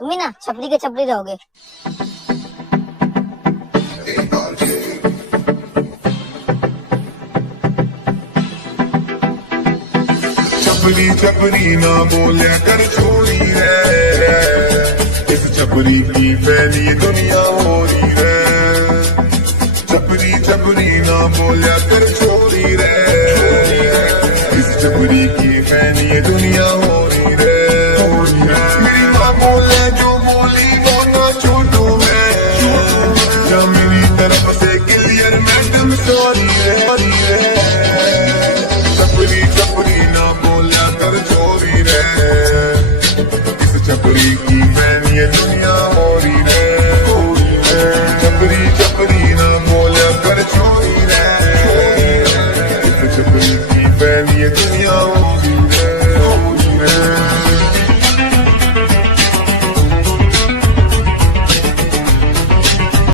तुम ही ना छपरी के छपरी रहोगे। छपरी छपरी ना बोलिया कर छोड़ी रे, इस छपरी की फैली दुनिया हो रही है। छपरी छपरी ना बोलिया कर छोड़ी रे, इस छपरी की फैली दुनिया हो रही है। मेरी माँ बोले जो बोली वो ना छोटू है, या मेरी तरफ से क्लियर मैडम सॉरी है। छपरी छपरी ना बोलिया कर छोरी रे, इस छपरी की फैनी दुनिया हो रही है। छपरी छपरी ना बोलिया